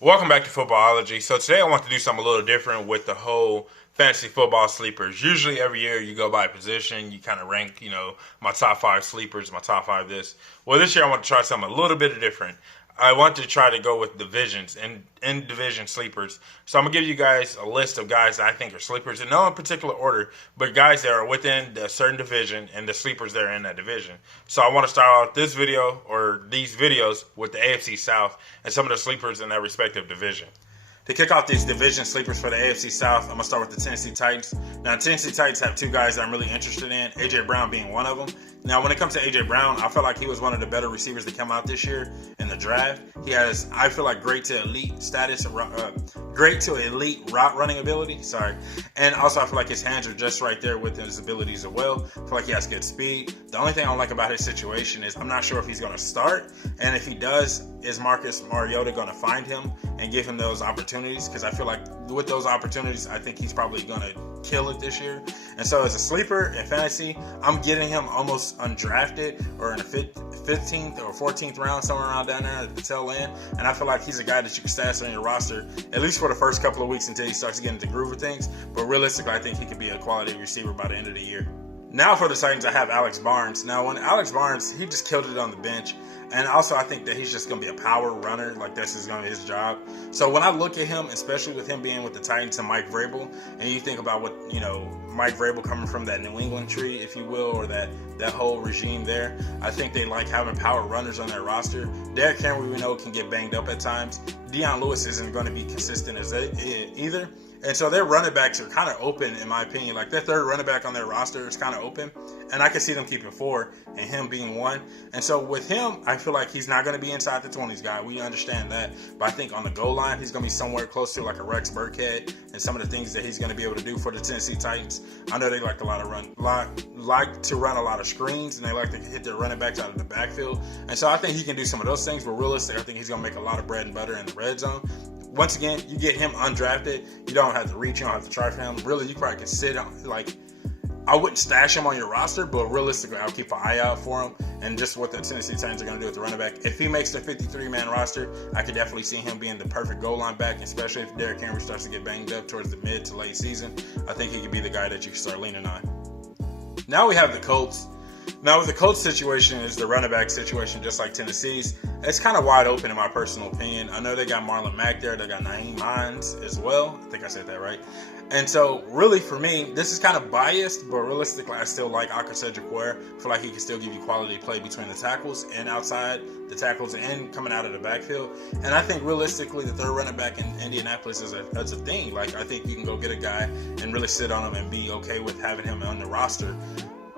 Welcome back to Footballology. So today I want to do something a little different with the whole fantasy football sleepers. Usually every year you go by position, you kind of rank, my top five sleepers, my top five this. Well, this year I want to try something a little bit different. I want to try to go with divisions and in division sleepers. So I'm gonna give you guys a list of guys that I think are sleepers in no particular order, but guys that are within a certain division and the sleepers that are in that division. So I want to start out this video or these videos with the AFC South and some of the sleepers in that respective division. To kick off these division sleepers for the AFC South, I'm going to start with the Tennessee Titans. Now, Tennessee Titans have two guys that I'm really interested in, A.J. Brown being one of them. Now, when it comes to A.J. Brown, I feel like he was one of the better receivers that came out this year in the draft. He has, I feel like, great to elite status, great to elite route running ability, and also I feel like his hands are just right there with his abilities as well. I feel like he has good speed. The only thing I don't like about his situation is I'm not sure if he's going to start, and if he does, is Marcus Mariota going to find him and give him those opportunities? Because I feel like with those opportunities, I think he's probably going to kill it this year. And so as a sleeper in fantasy, I'm getting him almost undrafted or in the 15th or 14th round, somewhere around down there at the tail end. And I feel like he's a guy that you can stash on your roster, at least for the first couple of weeks until he starts getting into the groove of things. But realistically, I think he could be a quality receiver by the end of the year. Now for the Titans, I have Alex Barnes. Now, when Alex Barnes, he just killed it on the bench. And also, I think that he's just going to be a power runner. Like, that's going to be his job. So when I look at him, especially with him being with the Titans and Mike Vrabel, and you think about what, Mike Vrabel coming from that New England tree, if you will, or that whole regime there, I think they like having power runners on their roster. Derrick Henry, we know, can get banged up at times. Deion Lewis isn't going to be consistent as either. And so their running backs are kind of open, in my opinion. Like, their third running back on their roster is kind of open. And I can see them keeping four and him being one. And so with him, I feel like he's not going to be inside the 20s guy. We understand that. But I think on the goal line, he's going to be somewhere close to like a Rex Burkhead and some of the things that he's going to be able to do for the Tennessee Titans. I know they like to run a lot of screens, and they like to hit their running backs out of the backfield. And so I think he can do some of those things. But realistically, I think he's going to make a lot of bread and butter in the red zone. Once again, you get him undrafted. You don't have to reach. You don't have to try for him. Really, you probably can sit on, I wouldn't stash him on your roster, but realistically, I'll keep an eye out for him. And just what the Tennessee Titans are going to do with the running back. If he makes the 53-man roster, I could definitely see him being the perfect goal line back, especially if Derrick Henry starts to get banged up towards the mid to late season. I think he could be the guy that you can start leaning on. Now we have the Colts. Now, with the Colts situation is the running back situation, just like Tennessee's. It's kind of wide open in my personal opinion. I know they got Marlon Mack there. They got Nyheim Hines as well. I think I said that right. And so, really, for me, this is kind of biased, but realistically, I still like Cedric Ware. I feel like he can still give you quality play between the tackles and outside the tackles and coming out of the backfield. And I think, realistically, the third running back in Indianapolis is a thing. Like, I think you can go get a guy and really sit on him and be okay with having him on the roster.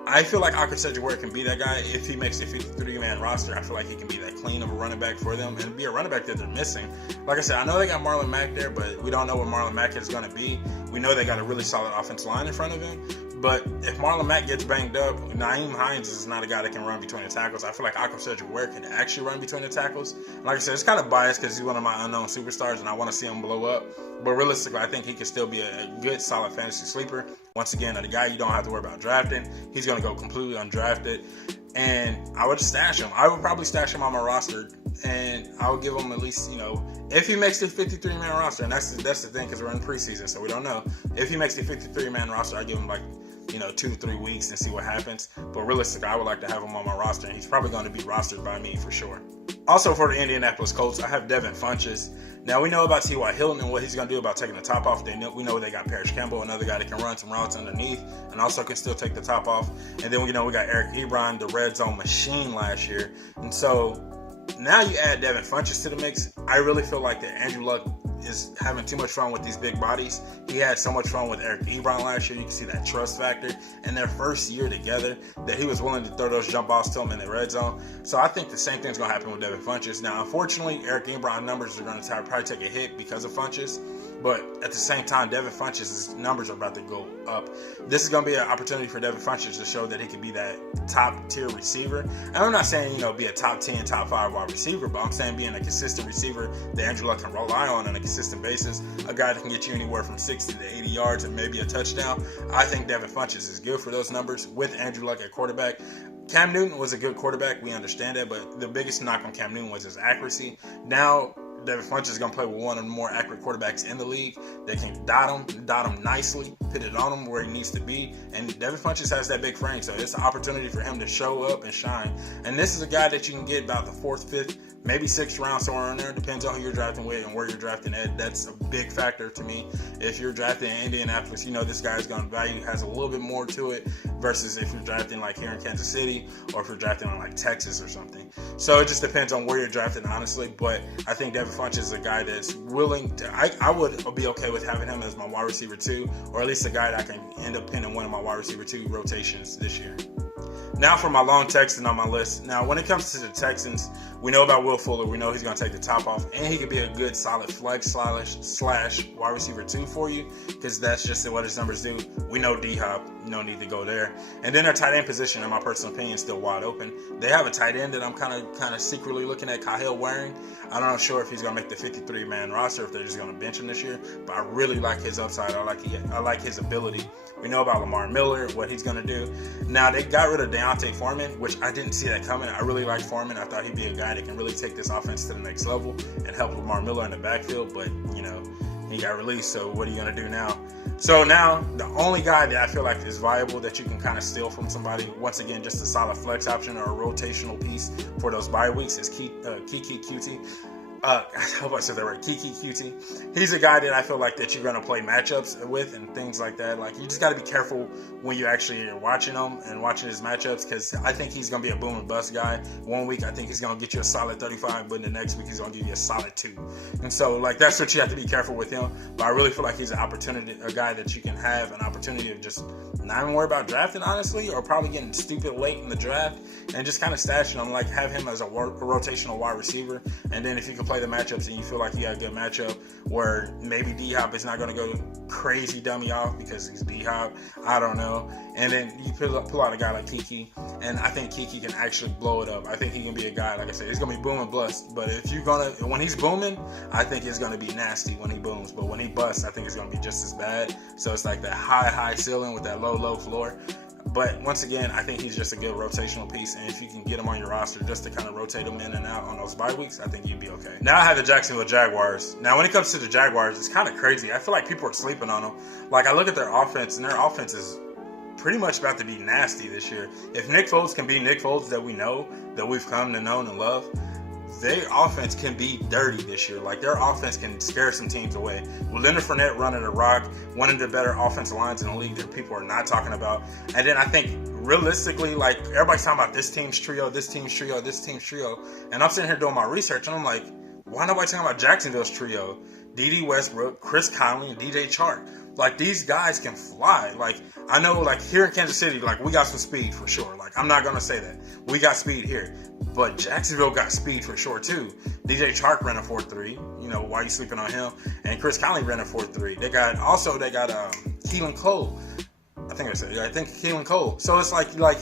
I feel like Cedric Ware can be that guy if he makes a 53-man roster. I feel like he can be that clean of a running back for them and be a running back that they're missing. Like I said, I know they got Marlon Mack there, but we don't know what Marlon Mack is going to be. We know they got a really solid offensive line in front of him. But if Marlon Mack gets banged up, Nyheim Hines is not a guy that can run between the tackles. I feel like Cedric Ware can actually run between the tackles. And like I said, it's kind of biased because he's one of my unknown superstars and I want to see him blow up. But realistically, I think he can still be a good, solid fantasy sleeper. Once again, the guy you don't have to worry about drafting. He's going to go completely undrafted. And I would stash him. I would probably stash him on my roster. And I would give him at least, if he makes the 53-man roster. And that's the thing because we're in preseason, so we don't know. If he makes the 53-man roster, I give him 2 to 3 weeks and see what happens. But realistically, I would like to have him on my roster, and he's probably going to be rostered by me for sure. Also for the Indianapolis Colts, I have Devin Funchess. Now, we know about T.Y. Hilton and what he's going to do about taking the top off. We know they got Parrish Campbell, another guy that can run some routes underneath and also can still take the top off. And then we got Eric Ebron, the red zone machine last year. And so now you add Devin Funchess to the mix. I really feel like that Andrew Luck is having too much fun with these big bodies. He had so much fun with Eric Ebron last year. You can see that trust factor in their first year together that he was willing to throw those jump balls to him in the red zone. So I think the same thing's going to happen with Devin Funchess. Now, unfortunately, Eric Ebron numbers are going to probably take a hit because of Funchess. But at the same time, Devin Funchess' numbers are about to go up. This is going to be an opportunity for Devin Funchess to show that he can be that top-tier receiver. And I'm not saying, be a top 10, top 5 wide receiver, but I'm saying being a consistent receiver that Andrew Luck can rely on a consistent basis, a guy that can get you anywhere from 60 to 80 yards and maybe a touchdown. I think Devin Funchess is good for those numbers with Andrew Luck at quarterback. Cam Newton was a good quarterback. We understand that, but the biggest knock on Cam Newton was his accuracy. Now, Devin Funchess is going to play with one of the more accurate quarterbacks in the league. They can dot him nicely, put it on him where he needs to be. And Devin Funchess has that big frame, so it's an opportunity for him to show up and shine. And this is a guy that you can get about the 4th, 5th, maybe 6th round, somewhere in there. Depends on who you're drafting with and where you're drafting at. That's a big factor to me. If you're drafting in Indianapolis, you know this guy is going to value, has a little bit more to it versus if you're drafting like here in Kansas City or if you're drafting in like Texas or something. So it just depends on where you're drafting, honestly. But I think Devin Funchess is a guy that's willing to, I would be okay with having him as my wide receiver 2, or at least a guy that I can end up pinning one of my wide receiver 2 rotations this year. Now for my long Texan on my list. Now, when it comes to the Texans, we know about Will Fuller. We know he's going to take the top off, and he could be a good solid flex slash wide receiver 2 for you, because that's just what his numbers do. We know D-Hop, no need to go there. And then their tight end position, in my personal opinion, is still wide open. They have a tight end that I'm kind of secretly looking at, Kyle Waring. I'm not sure if he's going to make the 53-man roster, if they're just going to bench him this year, but I really like his upside. I like his ability. We know about Lamar Miller, what he's going to do. Now, they got rid of Deontay Foreman, which I didn't see that coming. I really like Foreman. I thought he'd be a guy that can really take this offense to the next level and help Lamar Miller in the backfield, but, you know, he got released, so what are you going to do now? So now, the only guy that I feel like is viable that you can kind of steal from somebody, once again, just a solid flex option or a rotational piece for those bye weeks, is Kiki QT. I hope I said that right. Kiki QT. He's a guy that I feel like that you're going to play matchups with and things like that. Like, you just got to be careful when you actually are watching him and watching his matchups, because I think he's going to be a boom and bust guy. One week, I think he's going to get you a solid 35, but in the next week, he's going to give you a solid 2. And so, like, that's what you have to be careful with him. But I really feel like he's a guy that you can have an opportunity of just not even worry about drafting, honestly, or probably getting stupid late in the draft and just kind of stashing him. Like, have him as a rotational wide receiver. And then if you can play the matchups and you feel like you got a good matchup where maybe D-Hop is not going to go crazy dummy off because he's D-Hop, I don't know. And then you pull out a guy like Kiki, and I think Kiki can actually blow it up. I think he can be a guy, like I said, he's going to be boom and bust. But if you're going to, when he's booming, I think it's going to be nasty when he booms. But when he busts, I think it's going to be just as bad. So it's like that high ceiling with that low floor. But once again, I think he's just a good rotational piece, and if you can get him on your roster just to kind of rotate him in and out on those bye weeks, I think you'd be okay. Now I have the Jacksonville Jaguars. Now when it comes to the Jaguars, it's kind of crazy. I feel like people are sleeping on them. Like, I look at their offense, and their offense is pretty much about to be nasty this year. If Nick Foles can be Nick Foles that we know, that we've come to know and love, their offense can be dirty this year. Like, their offense can scare some teams away. With Leonard Fournette running the rock, one of the better offensive lines in the league that people are not talking about. And then I think, realistically, like, everybody's talking about this team's trio. And I'm sitting here doing my research, and I'm like, why nobody talking about Jacksonville's trio? D.D. Westbrook, Chris Conley, and DJ Chark. Like, these guys can fly. Like, I know, like, here in Kansas City, like, we got some speed for sure. Like, I'm not going to say that. We got speed here. But Jacksonville got speed for sure, too. DJ Chark ran a 4.3. You know, why you sleeping on him? And Chris Conley ran a 4.3. They got Keelan Cole. I think Keelan Cole. So it's like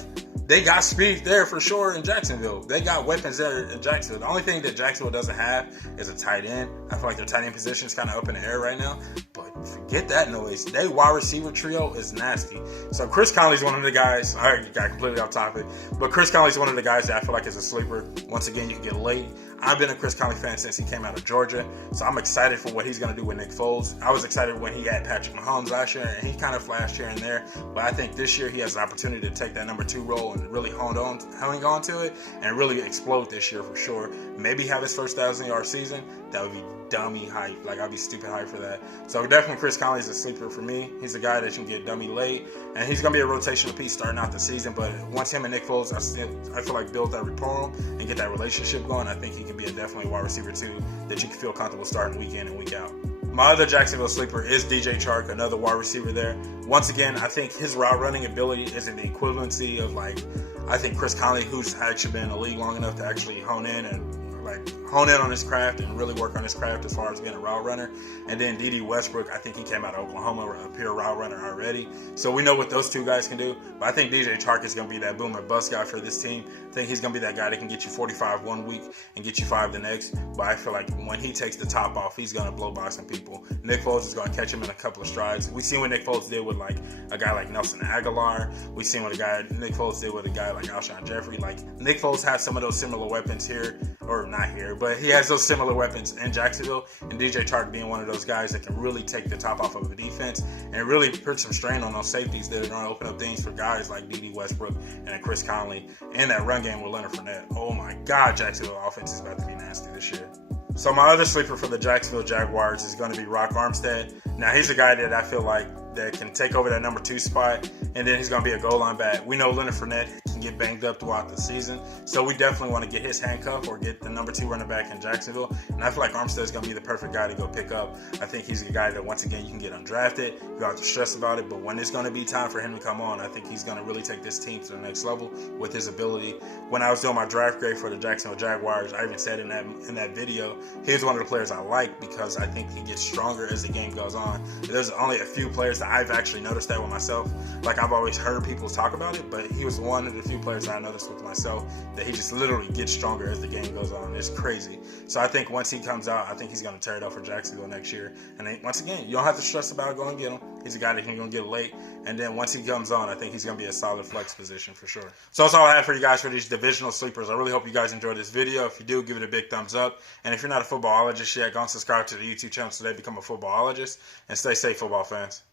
they got speed there for sure in Jacksonville. They got weapons there in Jacksonville. The only thing that Jacksonville doesn't have is a tight end. I feel like their tight end position is kind of up in the air right now. But forget that noise. Their wide receiver trio is nasty. So Chris Conley's one of the guys. I already got completely off topic. But Chris Conley's one of the guys that I feel like is a sleeper. Once again, you can get late. I've been a Chris Conley fan since he came out of Georgia, so I'm excited for what he's going to do with Nick Foles. I was excited when he had Patrick Mahomes last year, and he kind of flashed here and there, but I think this year he has an opportunity to take that number 2 role and really hang on to it and really explode this year for sure. Maybe have his first 1,000-yard season. That would be dummy hype. Like, I'd be stupid hype for that. So definitely Chris Conley is a sleeper for me. He's a guy that you can get dummy late, and he's going to be a rotational piece starting out the season, but once him and Nick Foles, I feel like build that rapport and get that relationship going, I think he can be a definitely wide receiver too that you can feel comfortable starting week in and week out. My other Jacksonville sleeper is DJ Chark, another wide receiver there. Once again, I think his route running ability isn't the equivalency of, like, I think Chris Conley, who's actually been in the league long enough to actually hone in on his craft and really work on his craft as far as being a route runner. And then D.D. Westbrook, I think he came out of Oklahoma, a pure route runner already. So we know what those two guys can do. But I think DJ Chark is going to be that boom and bust guy for this team. I think he's going to be that guy that can get you 45 one week and get you 5 the next. But I feel like when he takes the top off, he's going to blow by some people. Nick Foles is going to catch him in a couple of strides. We've seen what Nick Foles did with, like, a guy like Nelson Aguilar. We've seen what Nick Foles did with a guy like Alshon Jeffrey. Like, Nick Foles has some of those similar weapons here, or not not here, but he has those similar weapons in Jacksonville, and DJ Chark being one of those guys that can really take the top off of a defense and really put some strain on those safeties that are going to open up things for guys like D.D. Westbrook and Chris Conley, and that run game with Leonard Fournette. Oh my God, Jacksonville offense is about to be nasty this year. So my other sleeper for the Jacksonville Jaguars is going to be Rock Armstead. Now, he's a guy that I feel like that can take over that number 2 spot, and then he's going to be a goal line back. We know Leonard Fournette can get banged up throughout the season, so we definitely want to get his handcuff or get the number 2 running back in Jacksonville, and I feel like Armstead is going to be the perfect guy to go pick up. I think he's a guy that, once again, you can get undrafted. You don't have to stress about it, but when it's going to be time for him to come on, I think he's going to really take this team to the next level with his ability. When I was doing my draft grade for the Jacksonville Jaguars, I even said in that video, he's one of the players I like because I think he gets stronger as the game goes on. There's only a few players that I've actually noticed that with myself. Like, I've always heard people talk about it, but he was one of the few players that I noticed with myself that he just literally gets stronger as the game goes on. It's crazy. So I think once he comes out, I think he's going to tear it up for Jacksonville next year. And then, once again, you don't have to stress about going to get him. He's a guy that can go get it late. And then once he comes on, I think he's going to be a solid flex position for sure. So that's all I have for you guys for these divisional sleepers. I really hope you guys enjoyed this video. If you do, give it a big thumbs up. And if you're not a footballologist yet, go and subscribe to the YouTube channel today, become a footballologist, and stay safe, football fans.